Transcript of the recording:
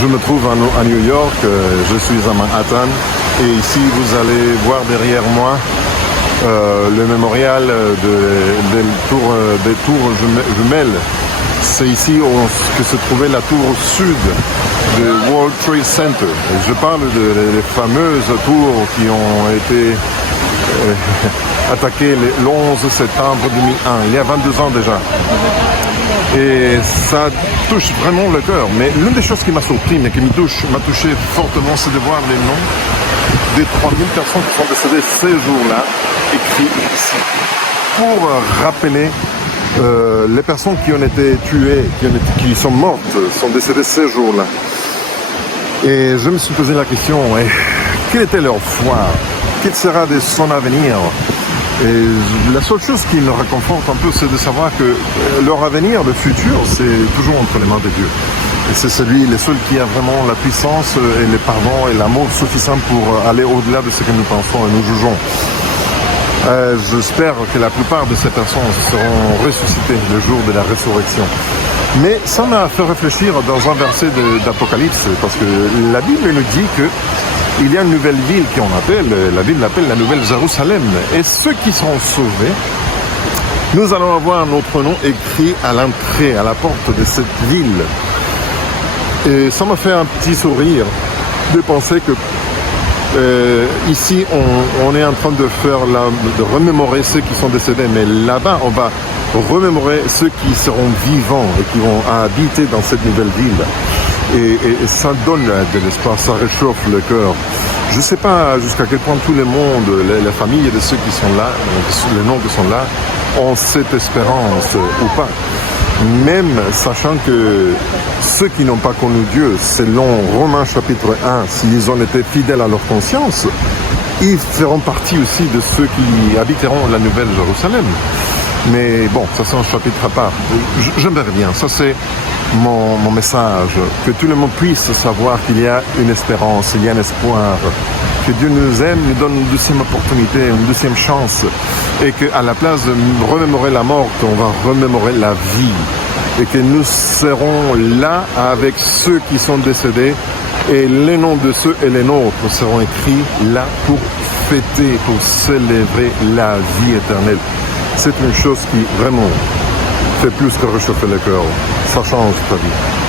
Je me trouve à New York, je suis à Manhattan et ici vous allez voir derrière moi le mémorial des tours jumelles. C'est ici que se trouvait la tour sud du World Trade Center. Je parle des fameuses tours qui ont été attaquées le 11 septembre 2001, il y a 22 ans déjà. Et ça touche vraiment le cœur. Mais l'une des choses qui m'a surpris, mais qui m'a touché fortement, c'est de voir les noms des 3000 personnes qui sont décédées ces jours-là, écrits ici, pour rappeler les personnes qui ont été tuées, qui sont mortes, sont décédées ces jours-là. Et je me suis posé la question, quelle était leur foi? Quel sera de son avenir? Et la seule chose qui me réconforte un peu, c'est de savoir que leur avenir, le futur, c'est toujours entre les mains de Dieu. Et c'est le seul qui a vraiment la puissance et le pardon et l'amour suffisant pour aller au-delà de ce que nous pensons et nous jugeons. J'espère que la plupart de ces personnes seront ressuscitées le jour de la résurrection. Mais ça m'a fait réfléchir dans un verset d'Apocalypse, parce que la Bible nous dit que il y a une nouvelle ville qu'on appelle, la Bible l'appelle la Nouvelle Jérusalem. Et ceux qui seront sauvés, nous allons avoir notre nom écrit à l'entrée, à la porte de cette ville. Et ça m'a fait un petit sourire de penser que ici, on est en train de remémorer ceux qui sont décédés, mais là-bas, on va remémorer ceux qui seront vivants et qui vont habiter dans cette nouvelle ville. Et ça donne de l'espoir, ça réchauffe le cœur. Je ne sais pas jusqu'à quel point tout le monde, les familles de ceux qui sont là, les noms qui sont là, ont cette espérance ou pas. Même sachant que ceux qui n'ont pas connu Dieu, selon Romains chapitre 1, s'ils ont été fidèles à leur conscience, ils feront partie aussi de ceux qui habiteront la Nouvelle Jérusalem. Mais bon, ça c'est un chapitre à part. J'aimerais bien, ça c'est mon message, que tout le monde puisse savoir qu'il y a une espérance, il y a un espoir, que Dieu nous aime, nous donne une deuxième opportunité, une deuxième chance, et qu'à la place de remémorer la mort, on va remémorer la vie, et que nous serons là avec ceux qui sont décédés, et les noms de ceux et les nôtres seront écrits là pour fêter, pour célébrer la vie éternelle. C'est une chose qui vraiment fait plus que réchauffer le cœur. Ça change ta vie.